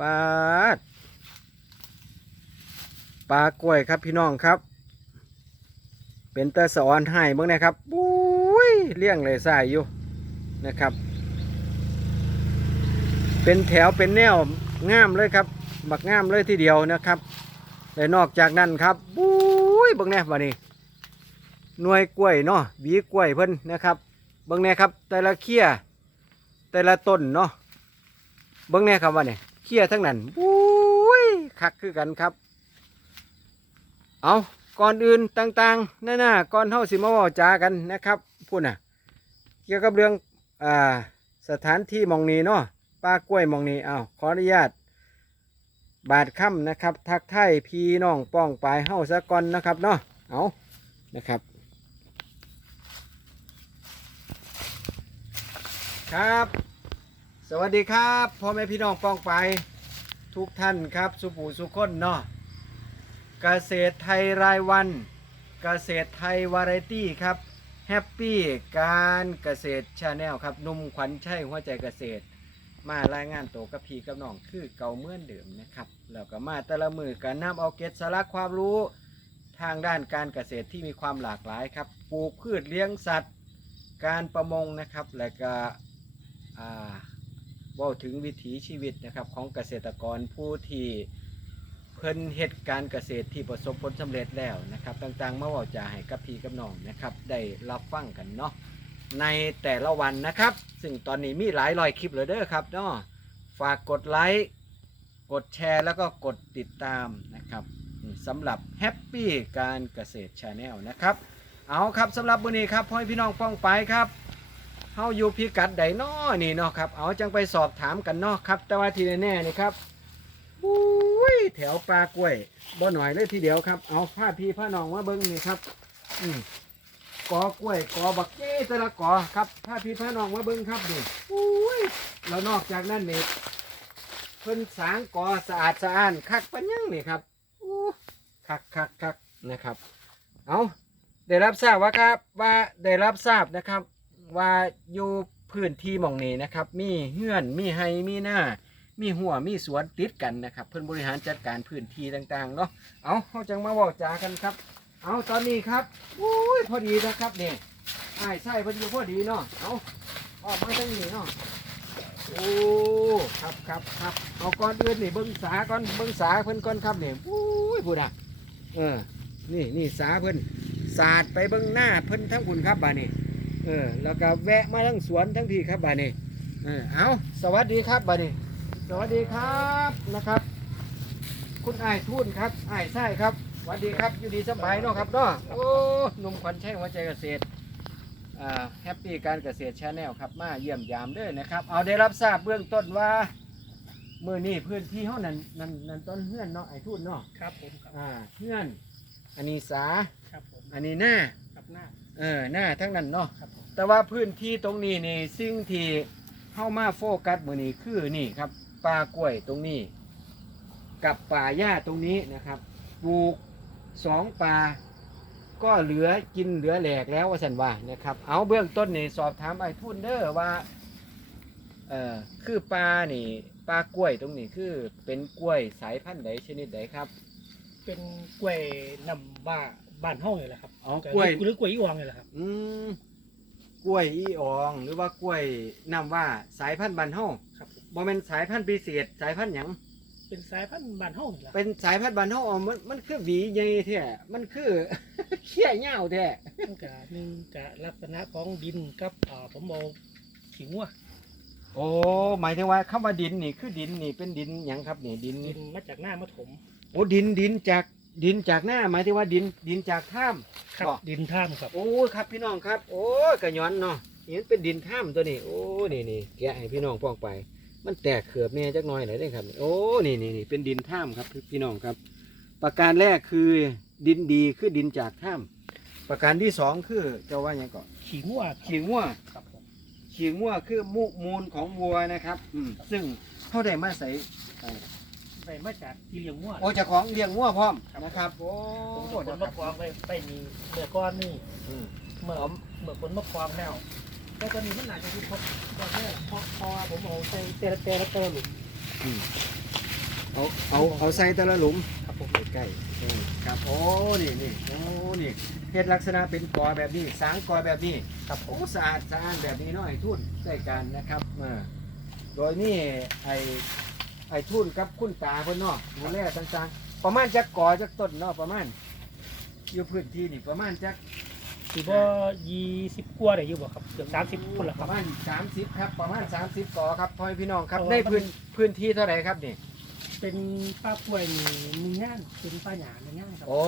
ปลาปลากล้วยครับพี่น้องครับ เป็นตะสะออนให้เบิ่งนะครับบุ้ยเลี้ยงเลยใสายอยู่นะครับ เป็นแถวเป็นแนวงามเลยครับบักงามเลยทีเดียวนะครับและนอกจากนั้นครับบุ้ยเบิ่งแน่บัดนี้หน่วยกล้วยเนาะหวีกล้วยเพิ่นนะครับ เบิ่งแน่ครับแต่ละเขี้ยแต่ละต้นเนาะเบิ่งแน่ครับว่าเนี่ ยเขี้ยทั้งนั้นบุ้ยคักคือกันครับ เอาก่อนอื่นต่างๆหน้าๆก่อนเฮาสิมาว้าจากันนะครับพูดนะเกี่ยวกับเรื่องอ่าสถานที่มองนี้เนาะป้ากล้วยมองนี้อ้าขออนุญาต บาดค่ำนะครับ ทักทยพี่น้องป้องปลายเฮาซะก่อนนะครับเนาะเอานะครับครับ สวัสดีครับพ่อแม่พี่น้องป้องไป ทุกท่านครับสุปูสุคนเนาะเกษตรไทยรายวัน เกษตรไทยวาไรตี้ครับแฮปปี้การเกษตรชาแนลครับนุ่มขวัญชัยหัวใจเกษตร มารายงานตัวกับพี่กับน้องคือเก่าเมื่อนเดิมนะครับแล้วก็มาแต่ละมือการนำเอาเกร็ดสาระความรู้ทางด้านการเกษตรที่มีความหลากหลายครับปลูกพืชเลี้ยงสัตว์ การประมงนะครับ และก็อ่า ว่าถึงวิถีชีวิตนะครับของเกษตรกรผู้ที่เพิ่นเหตุการเกษตรที่ประสบผลสำเร็จแล้วนะครับต่างๆ มาเว่าจาให้กับพี่กับน้องนะครับ ได้รับฟังกันเนาะในแต่ละวันนะครับ ซึ่งตอนนี้มีหลายร้อยคลิปเลยเด้อครับเนาะฝากกดไลค์กดแชร์แล้วก็กดติดตามนะครับสำหรับแฮปปี้การเกษตรชาแนลนะครับ เอาครับสำหรับวันนี้ครับพ่อพี่น้องป้องไปครับ เฮาอยู่พิกัดใดน้อนี่เนาะครับ เอาจังไปสอบถามกันเนาะครับ แต่ว่าทีแน่ๆนี่ครับบุ้ยแถวปลากล้วยบ่หน่อยเลยทีเดียวครับ เอาผ้าพี่ผ้าน้องมาเบิ้งนี่ครับอืมกอกล้วยกอบักเก้แต่ละกอครับถ้าพี่พระน้องมาเบิ้งครับนี่อุ้ยแล้วนอกจากนั้นนี่เพิ่นสางกอสะอาดสะอ้านคักปัญญังนี่ครับอู้คักคักคักนะครับ เอาได้รับทราบว่าครับว่าได้รับทราบนะครับ ว่าอยู่พื้นที่หมองนี้นะครับ มีเฮือนมีไฮมีหน้า มีหัวมีสวนติดกันนะครับ เพิ่อนบริหารจัดการพื้นที่ต่างๆเนาะเอาเขาจังมาบอกจากันครับ เอาตอนนี้ครับอุ้ยพอดีนะครับเนี่ยไอ้ใส่พอดีพอดีเนาะเอาออกมาตั้งนี้เนาะโอ้ครับครับครับเอาก่อนอื่นนี่เบิ้งสาก่อนเบิ้งสาเพิ่นก่อนครับเนี่ยอุ้ยพูดอะเออนี่นี่สาเพิ่นสาดไปเบิ้งหน้าเพิ่นทั้งคุณครับบ่านี่ เออแล้วก็แวะมาทั้งสวนทั้งพี่ครับบ่านี่เออเอาสวัสดีครับบ่านี่สวัสดีครับนะครับ คุณไอ้ายทูนครับไอ้ายใช่ครับสวัสดีครับอยู่ดีสบายเนาะครับเนาะโอ้หนุ่มขวัญชัยหัวใจเกษตรอ่าแฮปปี้การเกษตรชาแนลครับมาเยี่ยมยามเด้อนะครับ เอาได้รับทราบเบื้องต้นว่ามือนี่พื้นที่เฮานั่นนั่นนั่นต้นเฮือนเนาะไอ้ทูนเนาะครับผมครับอ่าเฮือนอันนี้สาครับผมอันนี้หน้า ครับหน้า เออหน้าทั้งนั้นเนาะครับผม แต่ว่าพื้นที่ตรงนี้นี่สิ่งที่เข้ามาโฟกัสมือนี้คือนี่ครับป่ากล้วยตรงนี้ กับป่าหญ้าตรงนี้นะครับปลูกสองป่าก็เหลือกินเหลือแหลกแล้วว่าสันว่านะครับ เอาเบื้องต้นนี่สอบถามไอ้ทุนเด้อว่าเอ่อคือปลานี่ปลากล้วยตรงนี้คือเป็นกล้วยสายพันธุ์ใดชนิดใดครับ เป็นกล้วยนำบ้าบ้านห้องเลยแหละครับอ๋อกล้วย หรือกล้วยอีหวงเลยแหละครับ อืม กล้วยอีออง หรือว่ากล้วยน้ำว่าสายพันธุ์บันเฮาครับผมบ่แม่นสายพันธุ์พิเศษสายพันธุ์หยังเป็นสายพันธุ์บ้านห้องนี่แหละเป็นสายพันธุ์บันเฮาอ๋อมันมันคือหวีใหญ่แท้มันคือ เขี้ยเหย้าแท้มันกะหนึ่งกะลักษณะของดินกับอ่าผมเอาขิงว่าโอ้หมายถึงว่าคำว่าดินนี่คือดินนี่เป็นดินหยังครับนี่ดินดินมาจากหน้ามาถมโอ้ดินดินจาก ดินจากหน้าหมายถึงว่าดินดินจากถ้ำครับบ่ดินท่ามครับ โอ้ครับพี่น้องครับ โอ้กระย้อนเนาะนี่มันเป็นดินถ้ำตัวนี้ โอ้นี่นี่แกะให้พี่น้องป้องไป มันแตกเขือบเนี่ยจักหน่อยหน่อยได้ครับ โอ้นี่นี่นี่เป็นดินถ้ำครับพี่น้องครับ ประการแรกคือดินดีคือดินจากถ้ำประการที่สองคือเจ้าว่าหยังก่อนขิงว่าขี้งัวครับผมขี้งัวคือมูกมูลของวัวนะครับอืมซึ่งเขาได้มาใส่เอ่อ ไปมาจากที่เลี้ยงวัวโอ้เจ้าของเลี้ยงงัวพร้อมนะครับโอ้ผมจะคนมะกวางไปไปมีเมื่อก้อนนี่อืมเมื่อเมื่อคนมะกวางแล้วแต่ตอนนี้มันหนาจะคือพบตอนนี้พอพอผมเอาใส่เตละเตละเตละหลุดอืมเอาเอาเอาใส่แต่ละหลุมครับผมใกล้ๆนี่ครับโอ้นี่นี่โอ้นี่เฮ็ดลักษณะเป็นกอแบบนี้สางกอแบบนี้ครับผโอ้มสะอาดสะอาดแบบนี้เนาะไอ้ทุ่นใส่กันนะครับเออโดยนี่ไอ้ ไอ้ทุ่นกับคุณตาเพิ่นเนาะดูแลต่างๆ ประมาณจักกอจักต้นเนาะประมาณ อยู่พื้นที่นี่ประมาณจักสิบ่ยี่สิบกว่าได้อยู่บ่ครับเกือบสามสิบคนละคปรับ ระมาณ30ครับ ประมาณ30กอครับพ่อแม่พี่น้องครับ โอ้ ในพื้นพื้นที่เท่าไหร่ครับนี่ เป็นป้ากล้วยมีมีงานเป็นป้าหยาในงานครับ โอ้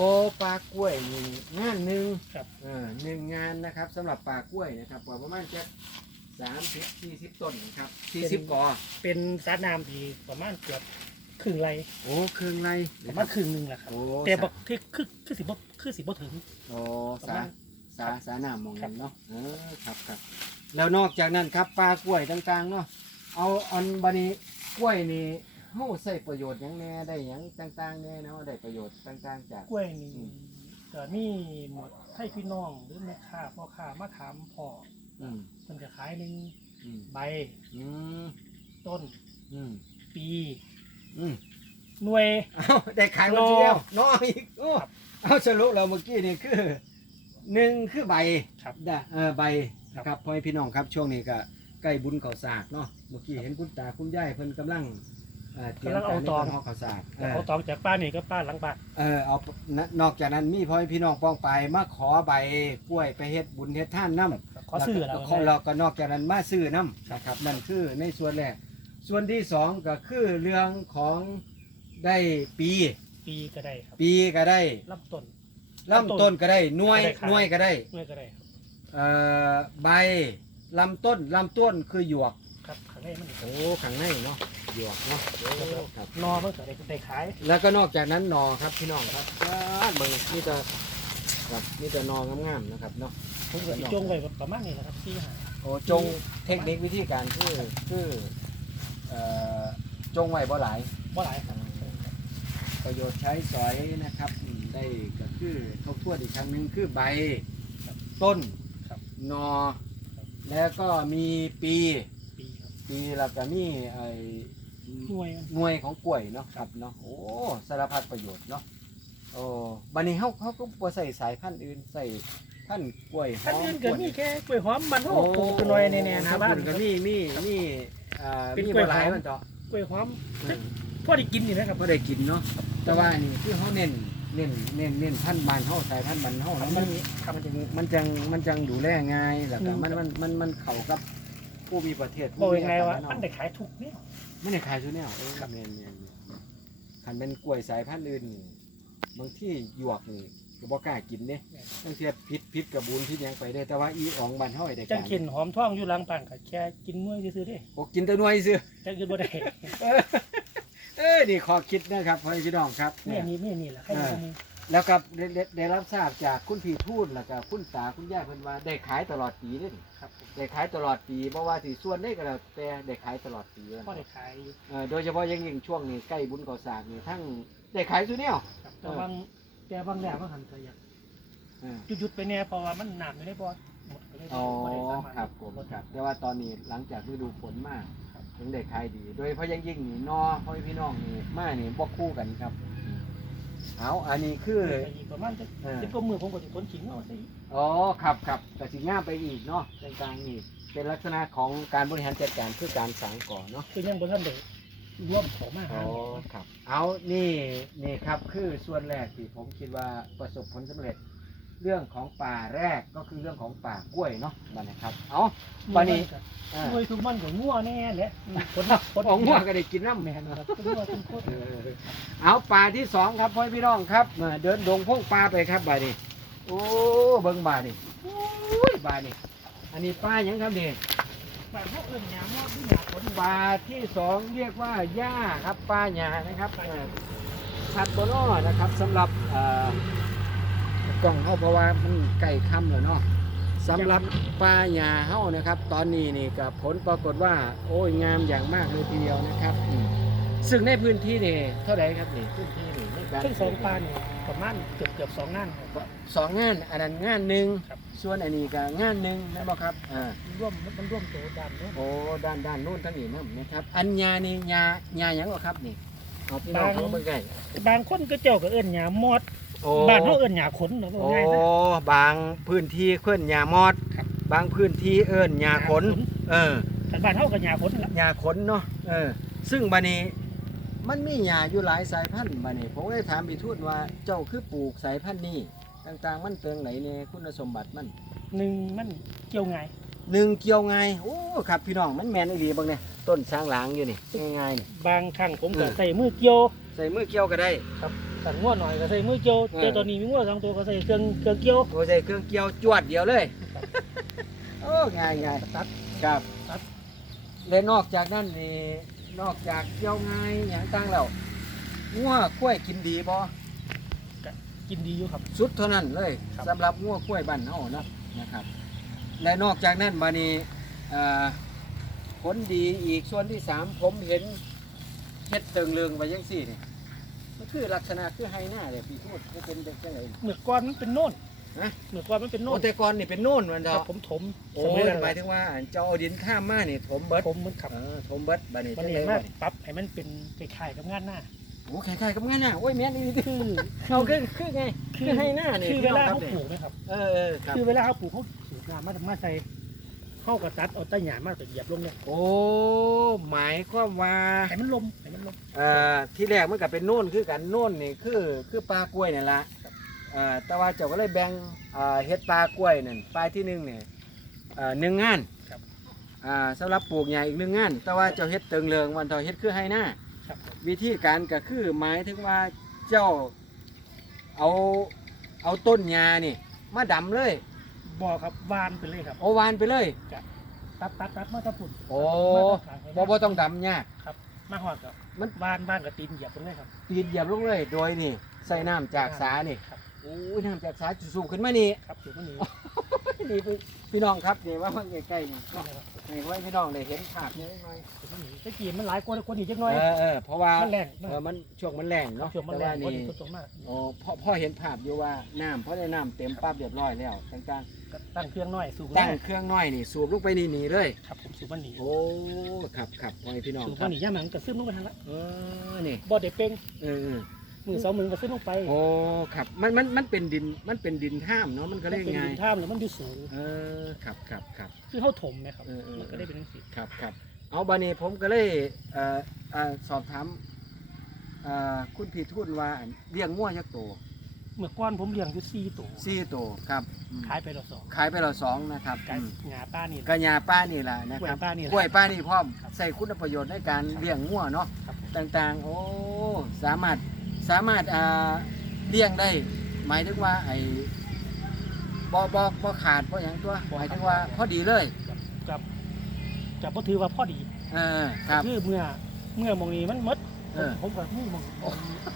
ปลากล้วยนี่งานหนึ่งครับ เออหนึ่งงานนะครับสำหรับปลากล้วยนะครับประมาณจัก สามสิบสี่สิบต้นครับสี่สิบกอเป็นสาน้ำที่ประมาณเกือบครึ่งไรโอ้เครื่องในประมาณครึ่งหนึ่งแหละครับโอ้แต่บสาอกคือคือคือสิบ่คือสิบ่ถึง โอ้ประสามาณสาสาหนามมองครันั้บนเนาะเออครับครับแล้วนอกจากนั้นครับปลากล้วยต่างๆเนาะเอาอันบันนี้กล้วยนี่เฮาใส่ประโยชน์หยังแน่ได้หยังต่างๆแน่เนาะได้ประโยชน์ต่างๆจาก กล้วยนี่อืม ก็มีหมดให้พี่น้องหรือแม่ค้าพ่อค้ามาถามพ่อ อืมเพิ่นก็ขายหนึ่งอืมใบ อืมต้น อืมปี อืมหน่วย เอาได้ขายวันเดียวน้อยอีกโอ้เอาสรุปเราเมื่อกี้นี่คือหนึ่งคือใบครับได้เออใบครับนะครับพ่อแม่พี่น้องครับช่วงนี้ก็ใกล้บุญข้าวสากเนาะเมื่อกี้เห็นคุณตาคุณยายเพิ่นกำลังเอ่อเตรียมการในการห่อข้าวสากเออ เอาตองจากป้านี่ก็ป้าหลังบ้าน เออเอานนอกจากนั้นมีพ่อแม่พี่น้องป้องไปมาขอใบกล้วยไปเฮ็ดบุญเฮ็ดท่านน้ำ ขอซื้อแล้แล้ววก็เราก็นอกจากนั้นมาซื้อน้ำนะครับนั่นคือในส่วนแรก ส่วนที่สองก็คือเรื่องของได้ปี ปีก็ได้ครับปีก็ได้ลำต้น ลำต้นก็ได้หน่วยก็ได้ขายหน่วยก็ได้หน่วยก็ได้ครับเอ่อใบลำต้นลำต้นคือหยวกครับข้างในมันโอ้ข้างในเนาะหยวกเนาะโอ้ครับ นอมันก็ได้ได้ขายแล้วก็นอกจากนั้นหนอครับพี่น้องครับบ้านเมืองนี่จะครับนี่จะนองามๆนะครับเนาะ ผมก็สิจงไว้ประมาณนี้แหละครับที่หาโอ้จงเทคนิควิธีการคือคือเอ่อจงไว้บ่หลาย บ่หลายครับประโยชน์ใช้สอยนะครับอืมได้ก็คือทบทวนอีกครั้งหนึ่งคือใบต้นครับนอแล้วก็มีปีปีครับปีแล้วก็มีไอ้หน่วยมันหน่วยของกล้วยเนาะครับเนาะโอ้สารพัดประโยชน์เนาะโอ้บัดนี้เฮาเฮาก็บ่ใส่สายพันธุ์อื่นใส่ พันธุ์กล้วยหท่านอมอื่นกก็ล้วยมีแค่กล้วยหอมมันโอ้โอ้ปลูกกันหน่อยแน่ๆนะบ้าน ก็มีมีมีอ่าเป็นมีกล้วยบ่หลายหอม มันต่อกล้วยหอมอืมพอได้กินนี่นะครับบ่ได้กินเนาะแต่ว่านี่คือเฮาเน้นเน้นเน้นเน้นพันธุ์บ้านเฮาสายพันธุ์บ้านเฮาครับเนาะมัมันนมีครับ มันจะมีมันจังมันจังดูแลง่ายแล้วก็อืม มันมันมันมันเข้ากับผู้มีประเทศบอกยังไงว่าผู้มันได้ขายถูกเนี่ยมันได้ขายซุแนวเออแม่นๆๆคันเป็นกล้วยสายพันธุ์อื่นนี่บางที่หยวกนี่ ก็บ่กล้ากินเด้บางเทียพิษพิษกับบุญพิษหยังไปได้แต่ว่าอีอ๋องบ้านเฮาได้จักางรกินหอมท่องอยู่หลังบ้านก็แค่กินหน่วยซื่อๆเด้โอ้กินแต่หน่วยซื่อจังกินบ่ได้เออเออนี่ขอคิดนะครับพ่อพี่น้องครับนี่เนี่ยนี่นี่นี่แหละให้อ่านี่แล้วก็ได้ได้ได้รับทราบจากคุณพี่ทูตแล้วก็คุณตาคุณย่าเพิ่นว่าได้ขายตลอดปีเด้นี่ครับผมได้ขายตลอดปีเพราะว่าสิส่วนได้ก็แล้วแต่ได้ขายตลอดปีว่าพอได้ขายอยู่เออโดยเฉพาะอยังยิ่งช่วงนี้ใกล้บุญก่อสร้างนี่ทั้งได้ขายซุแนวครับแต่บาง แต่บางแหล่บางหันก็อยากเออหยุดๆไปแน่เพราะว่ามันหนักอยู่ในบ่อหมดก็เลยอ๋อบ่ได้สามารถครับผมครับ แต่ว่าตอนนี้หลังจากฤดูฝนมากถึงได้ขายดี โดยเฉพาะอยังยิ่งนี่นอพ่อพี่น้องนี่มานี่บ่คู่กันครับเอาอันนี้คือไปอีกประมาณจะเออสิบกว่ามือผมก็สิขนขิงเอาซะอีกอ๋อครับครับแต่สิง่ามไปอีกเนาะต่างๆนี่เป็นลักษณะของการบริหารจัดการเพื่อการสังก่อเนาะคือยังบ่ทันได้ ร่วมของมาอ๋หาอครับ เอานี่นี่ครับคือส่วนแรกที่ผมคิดว่าประสบผลสำเร็จ เรื่องของป่าแรกก็คือเรื่องของป่ากล้วยเนาะบัดนะครับ เอาวันนี้อ่าด้วยทุกมันก็งัวแน่แหละผลผลของง่วงก็ได้กินน้ำแม่นครับเป็นงัวเป็นโคตรเออเอาป่าที่สองครับพ่อพี่น้องครับมาเดินดงพงป่าไปครับบ่านี้โอ้เบิ่งบ่านี่โอ้ยบ่านี่อันนี้ป่าหยังครับนี่ บ้านเฮาเอิ้นหยามอดหรือหยาผลป่าที่สองเรียกว่าหญ้าครับป่าหญ้านะครับเอ่อชัดโบโนอนะครับสำหรับเอ่อกล่องเขาเพราะว่ามันใกล้ค่ำแล้วเนาะสำหรับป่าหญ้าเฮานะครับ ตอนนี้นี่กับผลปรากฏว่า โอ้ยงามอย่างมากเลยทีเดียวนะครับอืมซึ่งในพื้นที่นี่เท่าไหร่ครับนี่พื้นที่นี่ในการซึ่งสองปลาเนี่ยประมาณเกือบเกือบสองงานครับสองงานอันนั้นงานหนึ่งครับ ส่วนอันนี้ก็งานหนึ่งนะบ่ครับอ่าร่วมมันร่วมตัวดานเนาะโอ้ด้านด้านโน้นทั้งนี้นะนะครับ อันยานี่ยายาหยังบ่ครับนี่เอาพี่น้องบางเขาเบิ่งใกล้บางคนก็เจ้าก็เอิ้นหญ้ามอดโอ้บ้านเฮาเอิ้นหญ้าขนเนาะว่าโอ้ง่ายนะ บางพื้นที่เอิ้นหญ้ามอด ครับ บางพื้นที่เอิ้นหญ้าขน เออ แต่บ้านเฮาก็หญ้าขนนั่นล่ะหญ้าขนเนาะ เออ ซึ่งบัดนี้มันมีหญ้าอยู่หลายสายพันธุ์บัดนี้ผมก็เลยถามพี่ทูตว่าเจ้าคือปลูกสายพันธุ์นี้ ต่างๆ มันเติงไหนในคุณสมบัติมันหนึ่งมันเกี่ยวง่ายหนึ่งเกี่ยวไงโอ้ครับพี่น้องมันแมนอีหลีเบางเนี่ยต้นช้างหลางอยู่นี่ง่ายๆนี่ บางครั้งผมก็เออ ใส่มือเกี่ยวใส่มือเกี่ยวก็ได้ สั่งงัวหน่อยก็ใส่มือเกี่ยวเออ แต่ตอนนี้มีงัวสองตัวก็ใส่เครื่องเครื่องเกี่ยวโอ้ใส่เครื่องเกี่ยวจวดเดียวเลย โอ้ง่ายง่ายตัด ครับครับ และนอกจากนั้นนี่นอกจากเกี่ยวง่ายอย่างต่างแล้วงัวกล้วยกินดีบ่ กินดีอยู่ครับ สุดเท่านั้นเลยครับ สำหรับงัวกล้วยบ้านเฮานะนะครับ และนอกจากนั้นมานี่เอ่อผลดีอีกส่วนที่สามผมเห็นเฮ็ดเติงเรืองไว้ยังสี่นี่มันคือลักษณะคือไฮหน้าเลยพี่พูดมันเป็นจังไดเมื่อก่อนมันเป็นโน่นฮะเมื่อก่อนมันเป็นโน่โอ้นแต่ก่อนนี่เป็นโน่นมันคเถรับอะผมถมโอ้สมัยยนั้นหมายถึงว่าเจ้าเอาดินข้ามมานี่ถมเบิดผมมันขับเออถมเบิดบัดนี้มันจังเห็ไดนวะว่านี่ปรับให้มันเป็นคล้ายๆกับงานหน้า โอ้คล้ายๆกับงั้นน่ะโอ้ยแม่นอีคือเอาคือคือไงคือไฮหน้านี่คือเวลาพี่น้เขางรับปลูกนะครับ เออเออครับคือเวลาเขาปลูกเขาสูบน้ำมามาใส่เข้ากระตัดเอาต้นหญ้ามาแต่เหยียบลงเนี่ยโอ้หมายความว่าให้มันลมให้มันลมเอ่อที่แรกมันก็เป็นโน่นคือกันโน่นนี่คือคือปลากล้วยนี่ละเอ่อแต่ว่าเจ้าก็เลยแบ่งเอ่อเฮ็ดปลากล้วยนั่นปลายที่หนึ่งเนี่ยเอ่อหนึ่งงานครับอ่าสำหรับปลูกใหญ่อีกหนึ่งงาน แต่ว่าเจ้าเฮ็ดเติงเรืองวันเทอเฮ็ดคือให้หน้าครับผม วิธีการก็คือหมายถึงว่าเจ้าเอาเอาต้นหญ้านี่ มาดำเลย บ่อครับวานไปเลยครับ โอวานไปเลย ตัดตัดตัดมาตะปุ่นโอ้มาตะบ่บ่ต้องดำยาก มาหอดกับมัน วานบ้านกับตีนเหยียบตรงนี้ครับตีนเหยียบลงเลย โดยนี่ใส่น้ำจากสานี่ครับโอ้ยน้ำจากสาสูบขึ้นมานี่ ครับอยู่มัน นี้นี่พี่พี่น้องครับนี่ว่ามันใกล้ๆนี่นี่นะครับนี่ไว้พี่น้องได้เห็นภาพนี้หน่อยอยู่มันนี้ตะกี้มันหลายคนคนอีกจักหน่อยเออเออเพราะว่ามันแรงเออมันช่วงมันแรงเนาะช่วงมันแรงแต่คนว่าอีนี่กตัวมากโอ้พ่อพ่อเห็นภาพอยู่ว่าน้ำเพราะได้น้ำเต็มปั๊บเรียบร้อยแล้วต่างก็ตั้งเครื่องน้อยสูบๆตั้งเครื่องน้อยนี่สูบลูกไปนี่หนีเลยครับผมสูบมันหนีโอ้ครับครับพ่อแม่พี่น้องสูบครัมับนหนีย่ามันก็ซึมลงไปทางละเออนี่บ่ได้เป้งเออเออ มือสองมือก็ซึมลงไปโอ้ครับมันมันมันเป็นดินมันเป็นดินท่ามเนาะมันก็มันเลยเป็นง่าดิยนท่ามหรือมันอยู่สูง เออครับครับครับ คือเขาถมนะครับ เออเออ มันก็ได้เป็นทั้งสี่ครับครับเอาบานี้ผมก็เลยเอ่อเอ่อสอบถามเอ่อคุณพี่ทุนว่าอันเลี้ยงงัวยักษ์โตเมื่อก่อนผมเลี้ยงอยู่สี่ตัวสี่โตครับอืมขายไปแล้วสองขายไปแล้วสองนะครับกาอืยมงาป้านี่กระยาป้านี่แหละนะกล้ควรับยป้านี่กล้วยป้านี่พร้อมครับ ใส่คุณประโยชน์ในการครับเลี้ยงงัวเนาะครับผมต่างๆ โอ้สามารถ สามารถอ่าเลี้ยงได้ หมายถึงว่าไอ้บ่บ่บ่ขาดบ่หยังตัวหมายถึงว่าพอดีเลยกับกับก็ถือว่าพอดีเออครับ คือเมื่อเมื่อมองนี้มันหมดเออ ผมกับมือมองโอ้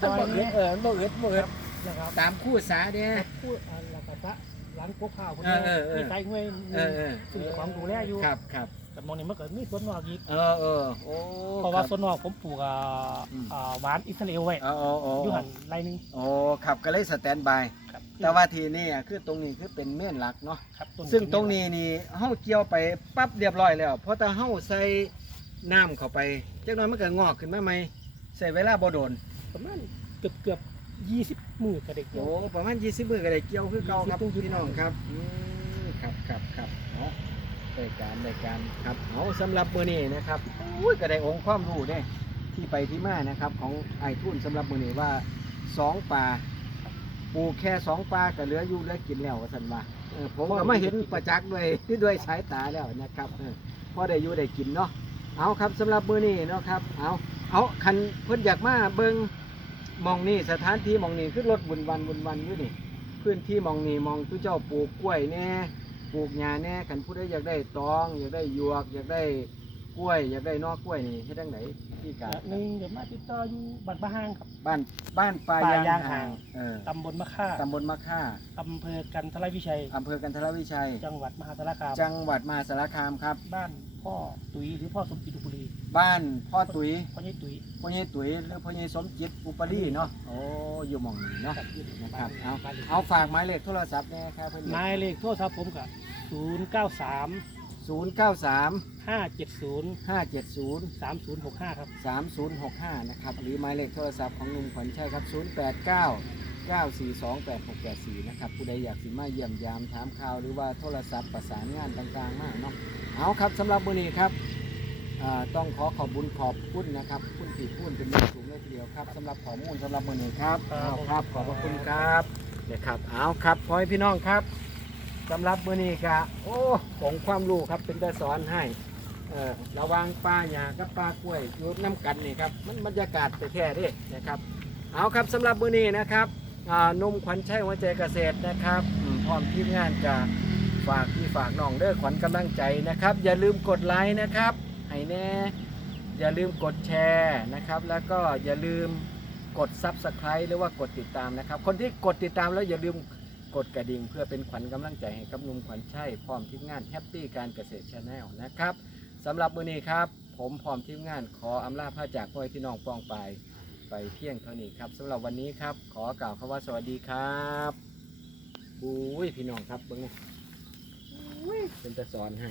ซอยบ่อึนี้เออบ่อึดบ่อึดนะครับตามคู่สาเด้พูดอะไรกับพระหลังพวกข้าวคนเอนี้อเออเออ มีไตห้วยเออเออซึ่งเจ้าของดูแลอยู่ ครับครับ แต่หมองนี้มันเกิดมีสวนนอกอีกเออเออโอ้เพราะว่าคสวนนอกผมปลูกอ่าอืม อ่าหวานอิสราเอลไว้โอ้โอ้โอ้อยู่หันไรหนึงโอ้ครับก็เลยสแตนบาย ครับแต่ว่าทีนี่อะคือตรงนี้คือเป็นเม่นหลักเนาะ ครับต้นซึ่งตรงนี้นี่เฮาเกี่ยวไปปั๊บเรียบร้อยแล้ว เพราะถ้าเฮาใส่น้ำเข้าไปจักหน่อยมันก็งอกขึ้นมาใหม่ใส่เวลาบ่โดน ประมาณเกือบเกือบยี่สิบมือกับเด็กเดียโอ้ว ประมาณ20มื้อก็ได้เกี่ยวคือเก่าครับ20 พี่น้องครับอืมครับครับครับเนาะ ได้การได้การครับเอาสำหรับมือนี้นะครับอุ้ยก็ได้องค์ความรู้เด้ที่ไปที่มานะครับของไอ้ทุนสำหรับมือนี้ว่าสองป่าปลูกแค่สองป่าก็เหลืออยู่เหลือกินแล้วว่าซั่นว่าเออผมก็มาเห็นประจักษ์ด้วยด้วยสายตาแล้วนะครับเออพอได้อยู่ได้กินเนาะเอาครับสำหรับมือนี้เนาะครับเอาเอาคันเพิ่นอยากมาเบิ่งมองนี่สถานที่มองนี่คือรถบุญวันบุญวันอยู่นี่พื้นที่มองนี่มองทุเจ้าปลูกกล้วยแน่ ปลูกหญ้าแน่ขันผู้ใดอยากได้ตอง อยากได้หยวก อยากได้กล้วย อยากได้นอกกล้วยนี่เฮ็ดจังไดที่การหนึ่งเดี๋ยวมาติดต่ออยู่บ้านปะห้างครับ บ้านบ้านปลาปลายยางยางห่าห่างงเออตำบลมะค่าตำบลมะค่าอำเภอกันทรวิชัยอำเภอกันทรวิชัย จังหวัดมหาสารคาม จังหวัดมหาสารคามครับ บ้าน พ่อตุยหรือพ่อสมจิตอุบุรีบ้านพ่อตุ๋ยพ่อใหญ่ตุยพ่อใหญ่ตุ๋ยหรือพ่อใหญ่สมจิตอุปรีเนาะโอ้อยู่หมองนี้เนาะครับอยู่ในนะคบ้ารับนเอาบ้านเลขเอาฝากหมายเลขโทรศัพท์แน่ครับเพื่อนหมายเลขโทรศัพท์ผมกับศูนย์เก้าสาม093ห้าเจ็ดศูนย์570สามศูนย์หกห้าครับ3065นะครับหรือหมายเลขโทรศัพท์ของหนุ่มขวัญชัยครับ089 942 8684 นะครับ ผู้ใดอยากสิมาเยี่ยมยามถามข่าวหรือว่าโทรศัพท์ประสานงานต่างๆ มากเนาะเอาครับสำหรับมื้อนี้ครับต้องขอขอบบุญขอบคุณนะครับ คุณผีพูนเป็นอย่างสูงเลยทีเดียวครับสำหรับข้อมูลสำหรับมื้อนี้ครับเอาครับขอบพระคุณครับเนี่ยครับเอาครับพอให้พี่น้องครับสำหรับมื้อนี้ก็โอ้ของความรู้ครับเป็นแต่สอนให้ระวังปลาหยากับปลากล้วยอยู่น้ำกันนี่ครับมันบรรยากาศแต่แค่นี้นะครับ เอาครับสำหรับมื้อนี้นะครับ นุ่มขวัญชัยหัวใจเกษตรนะครับอืมพร้อมทีมงานจะฝากพี่ฝากน้องเด้อขวัญกำลังใจนะครับ อย่าลืมกดไลค์นะครับให้แน่อย่าลืมกดแชร์นะครับ แล้วก็อย่าลืมกด Subscribe หรือว่ากดติดตามนะครับ คนที่กดติดตามแล้วอย่าลืมกดกระดิ่งเพื่อเป็นขวัญกำลังใจให้กับหนุ่มขวัญชัยพร้อมทีมงานแฮปปี้การเกษตรชาแนลนะครับสำหรับมื้อนี้ครับ ผมพร้อมทีมงานขออำลาพระจากพ่อพี่น้องปองไป ไปเพียงเท่านี้ครับสำหรับวันนี้ครับ ขอกล่าวคำว่าสวัสดีครับอุ้ยพี่น้องครับเบิ้งนะอุ้ยเป็นจะสอนให้